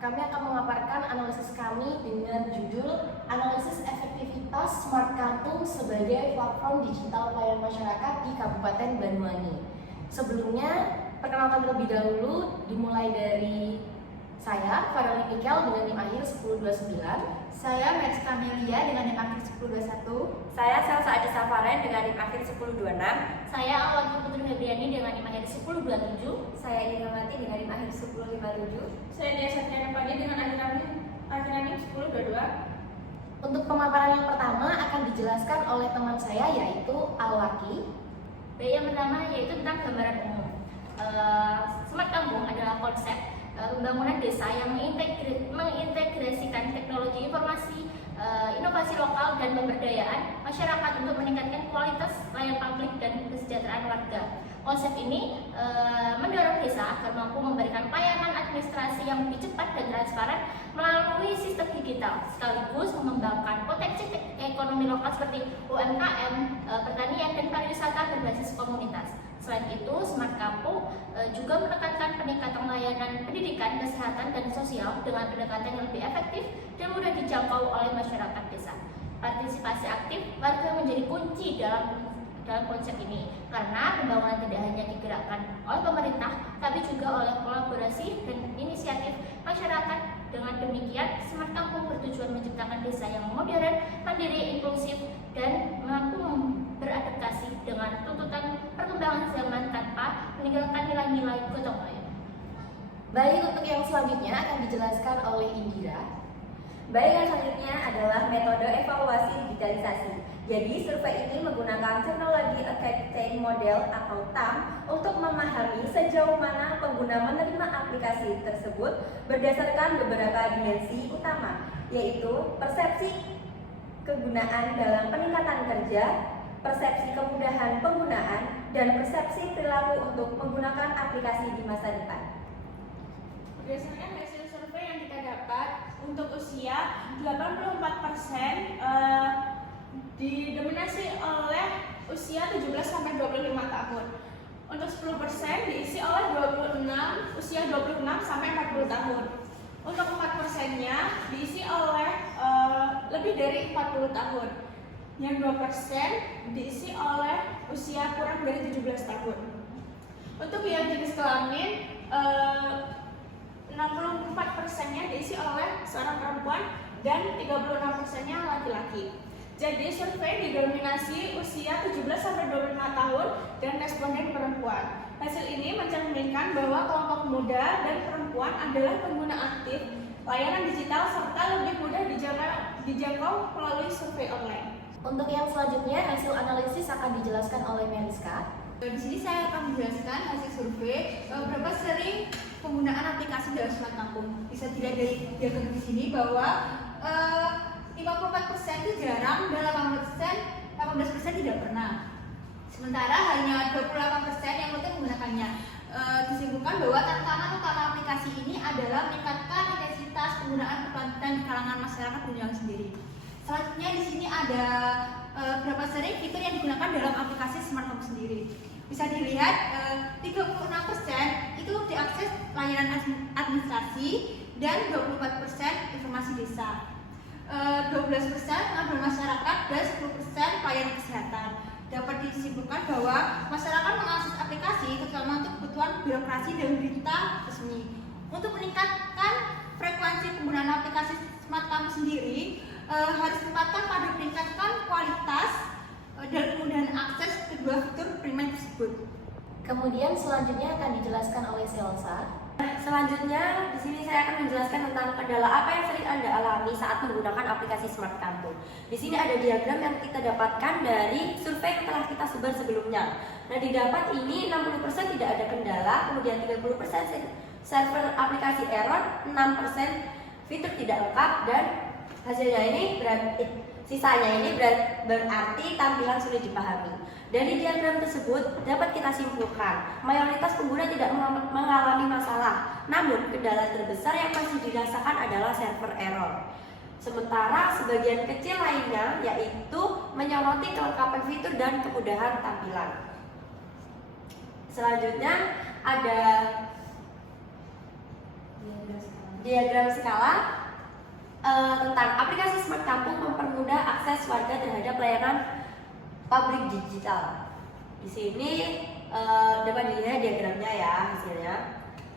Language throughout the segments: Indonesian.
kami akan memaparkan analisis kami dengan judul Analisis Efektivitas Smart Kampung sebagai Platform Digital Pelayanan Masyarakat di Kabupaten Banyuwangi. Sebelumnya, perkenalkan terlebih dahulu dimulai dari saya, Farali Mikel dengan NIM akhir 1029. Saya Max Camelia dengan NIM akhir 1021. Saya Salsa Adisa Faren dengan NIM akhir 1026. Saya Awati Putri Febriani dengan NIM akhir 1027. Saya Dina Mati dengan NIM akhir 1057. Saya Dia Satriana Pagi dengan akhir NIM 1022. Untuk pemaparan yang pertama akan dijelaskan oleh teman saya yaitu Alwaki. Baik, yang pertama yaitu tentang gambaran umum. Smart Kampung adalah konsep pembangunan desa yang mengintegrasikan teknologi informasi, inovasi lokal dan pemberdayaan masyarakat untuk meningkatkan kualitas layanan publik dan kesejahteraan warga. Konsep ini mendorong desa agar mampu memberikan pelayanan administrasi yang lebih cepat dan transparan melalui sistem digital, sekaligus mengembangkan potensi ekonomi lokal seperti UMKM, pertanian, dan pariwisata berbasis komunitas. Selain itu, Smart Kampung juga menekankan peningkatan layanan pendidikan, kesehatan, dan sosial dengan pendekatan yang lebih efektif dan mudah dijangkau oleh masyarakat desa. Partisipasi aktif warga menjadi kunci dalam konsep ini, karena pembangunan tidak hanya digerakkan oleh pemerintah, tapi juga oleh kolaborasi dan inisiatif masyarakat. Dengan demikian, Smart Kampung bertujuan menciptakan desa yang modern, mandiri, inklusif, dan mampu beradaptasi dengan tuntutan perkembangan zaman tanpa meninggalkan nilai-nilai gotong royong. Baik, untuk yang selanjutnya akan dijelaskan oleh Indira. Baik, yang selanjutnya adalah metode evaluasi digitalisasi. Jadi, survei ini menggunakan teknologi Active Time Model atau TAM untuk memahami sejauh mana pengguna menerima aplikasi tersebut berdasarkan beberapa dimensi utama, yaitu persepsi kegunaan dalam peningkatan kerja, persepsi kemudahan penggunaan, dan persepsi perilaku untuk menggunakan aplikasi di masa depan. Berdasarkan hasil survei yang kita dapat, untuk usia 84% didominasi oleh usia 17-25 tahun. Untuk 10% diisi oleh usia 26 sampai 40 tahun. Untuk 4%-nya diisi oleh lebih dari 40 tahun. Yang 2% diisi oleh usia kurang dari 17 tahun. Untuk yang jenis kelamin, 64%-nya diisi oleh seorang perempuan dan 36%-nya laki-laki. Jadi survei didominasi usia 17-25 tahun dan responden perempuan. Hasil ini mencerminkan bahwa kelompok muda dan perempuan adalah pengguna aktif layanan digital serta lebih mudah dijangkau melalui survei online. Untuk yang selanjutnya, hasil analisis akan dijelaskan oleh Meriska. Di sini saya akan menjelaskan hasil survei berapa sering penggunaan aplikasi dalam Smart Kampung. Bisa dilihat dari diagram di sini bahwa 54% itu jarang dan 18% tidak pernah. Sementara hanya 28% yang rutin menggunakannya. Disimpulkan bahwa tantangan utama aplikasi ini adalah meningkatkan intensitas penggunaan perbankan di kalangan masyarakat Banyuwangi sendiri. Selanjutnya di sini ada berapa sering fitur yang digunakan dalam aplikasi Smart Kampung sendiri. Bisa dilihat 36% itu diakses layanan administrasi dan 24% informasi desa. 12% ngobrol masyarakat dan 10% pelayanan kesehatan. Dapat disimpulkan bahwa masyarakat mengakses aplikasi terutama untuk kebutuhan birokrasi dan berita resmi. Untuk meningkatkan frekuensi penggunaan aplikasi Smart Kampung sendiri harus ditempatkan pada meningkatkan kualitas dan kemudahan akses kedua fitur primer tersebut. Kemudian selanjutnya akan dijelaskan oleh Selsa. Selanjutnya, di sini saya akan menjelaskan tentang kendala apa yang sering Anda alami saat menggunakan aplikasi Smart Kampung. Di sini ada diagram yang kita dapatkan dari survei yang telah kita sebar sebelumnya. Nah, didapat ini 60% tidak ada kendala, kemudian 30% server aplikasi error, 6% fitur tidak lengkap, dan hasilnya ini sisanya ini berarti tampilan sulit dipahami. Dari diagram tersebut dapat kita simpulkan mayoritas pengguna tidak mengalami masalah, namun kendala terbesar yang masih dirasakan adalah server error. Sementara sebagian kecil lainnya yaitu menyoroti kelengkapan fitur dan kemudahan tampilan. Selanjutnya ada diagram skala tentang aplikasi Smart Kampung mempermudah akses warga terhadap layanan publik digital. Di sini dapat dilihat diagramnya ya hasilnya.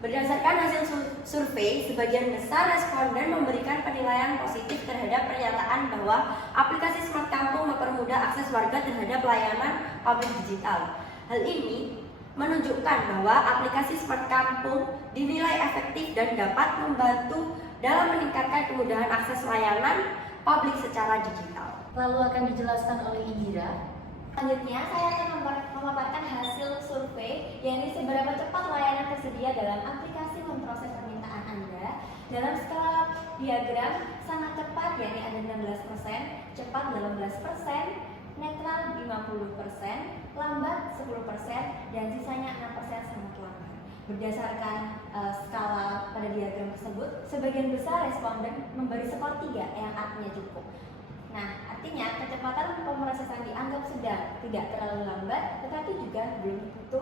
Berdasarkan hasil survei, sebagian besar responden memberikan penilaian positif terhadap pernyataan bahwa aplikasi Smart Kampung mempermudah akses warga terhadap layanan publik digital. Hal ini menunjukkan bahwa aplikasi Smart Kampung dinilai efektif dan dapat membantu dalam meningkatkan kemudahan akses layanan publik secara digital. Lalu akan dijelaskan oleh Indira. Selanjutnya, saya akan memaparkan hasil survei, yakni seberapa cepat layanan tersedia dalam aplikasi memproses permintaan Anda. Dalam skala diagram, sangat cepat, yakni ada 16%, cepat 18%, netral 50%, lambat 10%, dan sisanya 6% sangat lambat. Berdasarkan skala pada diagram tersebut, sebagian besar responden memberi skor 3 yang artinya cukup. Nah, artinya kecepatan pemrosesan dianggap sedang, tidak terlalu lambat, tetapi juga belum tentu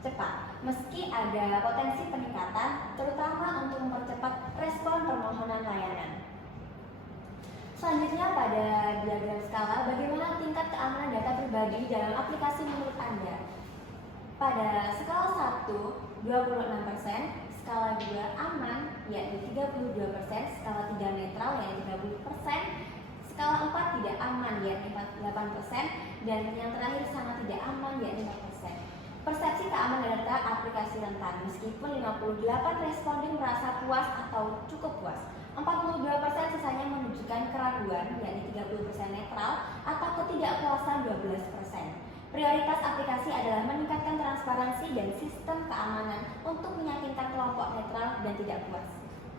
cepat. Meski ada potensi peningkatan, terutama untuk mempercepat respon permohonan layanan. Selanjutnya pada diagram skala, bagaimana tingkat keamanan data pribadi dalam aplikasi menurut Anda? Pada skala 1, 26%, skala 2 aman, yakni 32%, skala 3 netral, yakni 30%, skala 4 tidak aman, yakni 48%, dan yang terakhir sangat tidak aman, yakni 4%. Persepsi keamanan data aplikasi rentan, meskipun 58 responden merasa puas atau cukup puas, 42% sisanya menunjukkan keraguan, yakni 30% netral, atau ketidakpuasan 12%. Prioritas aplikasi adalah meningkatkan transparansi dan sistem keamanan untuk meyakinkan kelompok netral dan tidak puas.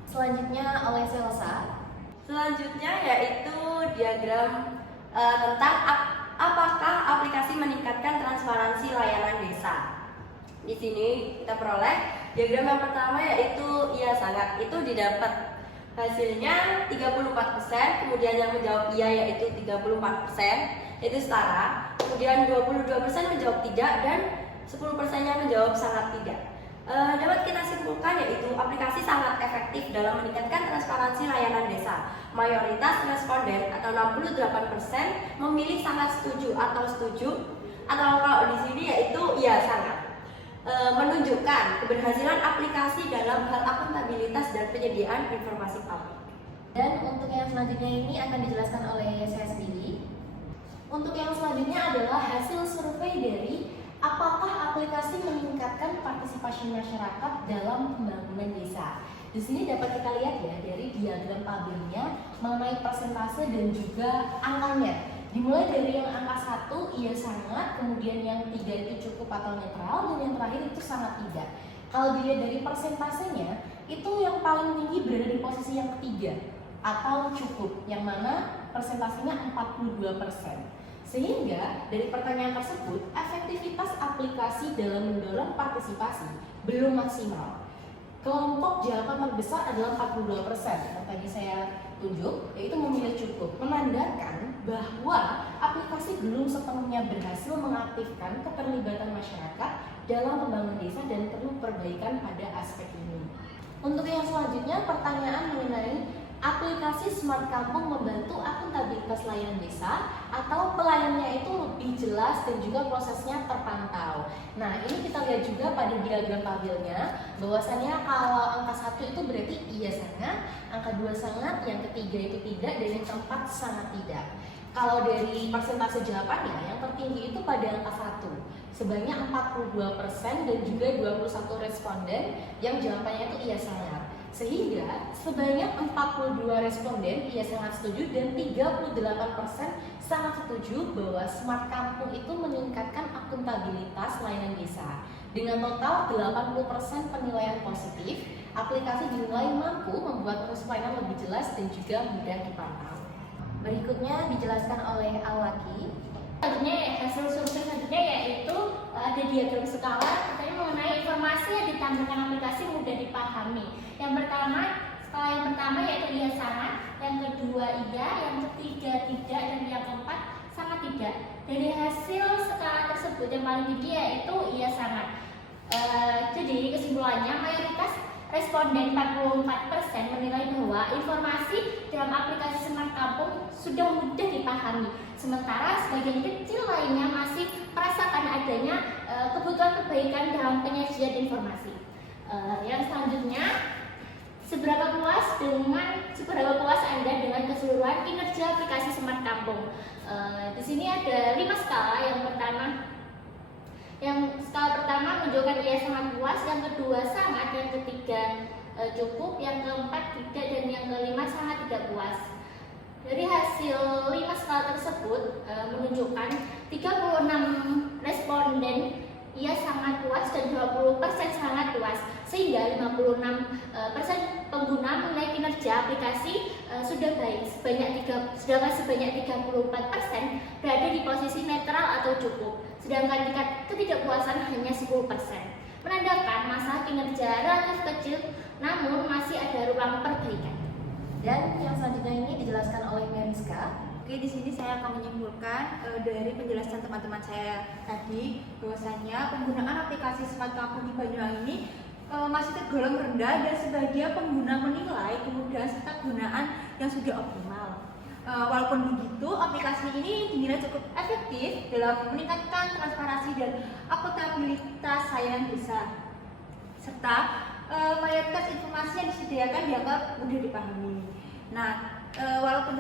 Selanjutnya oleh Selsa. Selanjutnya yaitu diagram tentang apakah aplikasi meningkatkan transparansi layanan desa. Di sini kita peroleh diagram yang pertama yaitu iya sangat, itu didapat hasilnya 34%, kemudian yang menjawab iya yaitu 34%, itu setara. Kemudian 22% menjawab tidak dan 10%-nya menjawab sangat tidak. Dapat kita simpulkan yaitu aplikasi sangat efektif dalam meningkatkan transparansi layanan desa. Mayoritas responden atau 68% memilih sangat setuju atau kalau di sini yaitu iya sangat. Menunjukkan keberhasilan aplikasi dalam hal akuntabilitas dan penyediaan informasi publik. Dan untuk yang selanjutnya ini akan dijelaskan oleh saya sendiri. Untuk yang selanjutnya adalah hasil survei dari apakah aplikasi meningkatkan partisipasi masyarakat dalam pembangunan desa. Di sini dapat kita lihat ya dari diagram tabelnya mengenai persentase dan juga angkanya. Dimulai dari yang angka 1 iya sangat, kemudian yang 3 itu cukup atau netral, dan yang terakhir itu sangat tidak. Kalau dilihat dari persentasenya, itu yang paling tinggi berada di posisi yang ketiga atau cukup, yang mana persentasenya 42%. Sehingga dari pertanyaan tersebut, efektivitas aplikasi dalam mendorong partisipasi belum maksimal. Kelompok jawaban terbesar adalah 42% yang tadi saya tunjuk, yaitu memilih cukup, menandakan bahwa aplikasi belum sepenuhnya berhasil mengaktifkan keterlibatan masyarakat dalam pembangunan desa dan perlu perbaikan pada aspek ini. Untuk yang selanjutnya, pertanyaan mengenai aplikasi Smart Kampung membantu akuntabilitas layanan desa atau pelayanannya itu lebih jelas dan juga prosesnya terpantau. Nah, ini kita lihat juga pada diagram tabelnya bahwasannya kalau angka 1 itu berarti iya sangat, angka 2 sangat, yang ketiga itu tidak, dan yang keempat sangat tidak. Kalau dari persentase jawabannya yang tertinggi itu pada angka 1 sebanyak 42% dan juga 21 responden yang jawabannya itu iya sangat. Sehingga sebanyak 42 responden iya sangat setuju dan 38% sangat setuju bahwa Smart Kampung itu meningkatkan akuntabilitas layanan desa. Dengan total 80% penilaian positif, aplikasi dinilai mampu membuat proses pelayanan lebih jelas dan juga mudah dipantau. Berikutnya dijelaskan oleh Alwaki. Selanjutnya hasil survei selanjutnya yaitu ada diagram skala katanya mengenai informasi yang ditampilkan aplikasi mudah dipahami. Yang pertama, skala yang pertama yaitu iya sangat, yang kedua iya, yang ketiga tidak, dan yang keempat sangat tidak. Dari hasil skala tersebut yang paling tinggi yaitu iya sangat. Jadi kesimpulannya mayoritas responden 44% menilai bahwa informasi dalam aplikasi Smart Kampung sudah mudah dipahami. Sementara sebagian kecil lainnya masih merasakan adanya kebutuhan perbaikan dalam penyajian informasi. Yang selanjutnya, seberapa puas Anda dengan keseluruhan kinerja aplikasi Smart Kampung? Di sini ada 5 skala. Skala pertama menunjukkan ia sangat puas, yang kedua sangat, yang ketiga cukup, yang keempat tidak, dan yang kelima sangat tidak puas. Dari hasil 5 skala tersebut menunjukkan 36 responden ia sangat puas dan 20% sangat puas, sehingga 56% pengguna menilai kinerja aplikasi sudah baik. Sedangkan sebanyak 34% berada di posisi netral atau cukup, sedangkan tingkat ketidakpuasan hanya 10%, menandakan masa kinerja relatif kecil namun masih ada ruang perbaikan. Dan yang selanjutnya ini dijelaskan oleh Meriska. Oke, di sini saya akan menyimpulkan dari penjelasan teman-teman saya tadi bahwasanya penggunaan aplikasi Smart Kampung di Banyuwangi ini masih tergolong rendah dan sebagian pengguna menilai kemudahan serta penggunaan yang sudah optimal. Walaupun begitu, aplikasi ini dinilai cukup efektif dalam meningkatkan transparansi dan akuntabilitas layanan desa, serta mayoritas informasi yang disediakan dianggap mudah dipahami. Nah, walaupun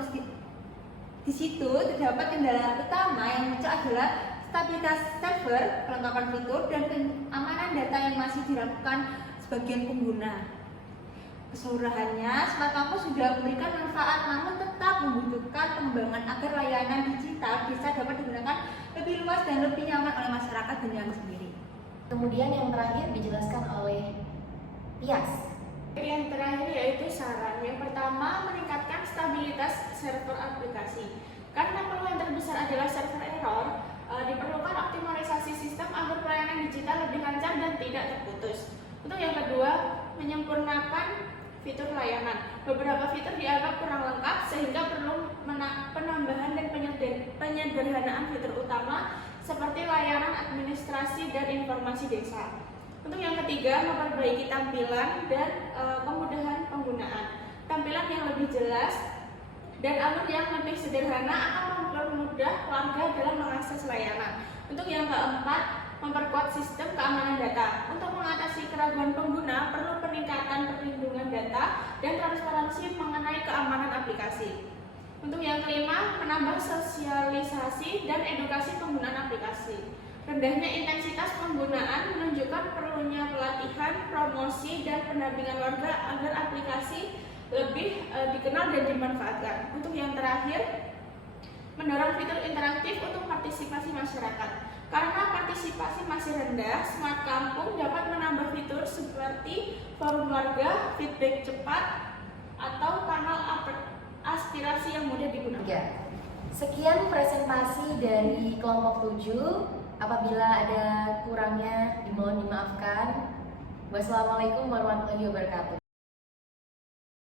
di situ terdapat kendala utama yang muncul adalah stabilitas server, kelengkapan fitur, dan keamanan data yang masih diragukan sebagian pengguna. Keseluruhannya, Smart Kampung sudah memberikan manfaat, namun tetap membutuhkan pengembangan agar layanan digital bisa dapat digunakan lebih luas dan lebih nyaman oleh masyarakat Banyuwangi sendiri. Kemudian yang terakhir dijelaskan oleh Tias. Yang terakhir yaitu saran. Yang pertama, meningkatkan stabilitas server aplikasi. Karena peluang terbesar adalah server error, diperlukan optimalisasi sistem agar pelayanan digital lebih lancar dan tidak terputus. Untuk yang kedua, menyempurnakan fitur layanan. Beberapa fitur dianggap kurang lengkap sehingga perlu penambahan dan penyederhanaan fitur utama seperti layanan administrasi dan informasi desa. Untuk yang ketiga, memperbaiki tampilan dan kemudahan penggunaan. Tampilan yang lebih jelas dan alur yang lebih sederhana akan mempermudah warga dalam mengakses layanan. Untuk yang keempat, memperkuat sistem keamanan data. Untuk mengatasi keraguan pengguna, perlu peningkatan perlindungan data dan transparansi mengenai keamanan aplikasi. Untuk yang kelima, menambah sosialisasi dan edukasi penggunaan aplikasi. Rendahnya intensitas penggunaan menunjukkan perlunya pelatihan, promosi, dan pendampingan warga agar aplikasi lebih dikenal dan dimanfaatkan. Untuk yang terakhir, mendorong fitur interaktif untuk partisipasi masyarakat. Karena partisipasi masih rendah, Smart Kampung dapat menambah fitur seperti forum warga, feedback cepat, atau kanal aspirasi yang mudah digunakan. Sekian presentasi dari kelompok 7. Apabila ada kurangnya, dimohon dimaafkan. Wassalamualaikum warahmatullahi wabarakatuh.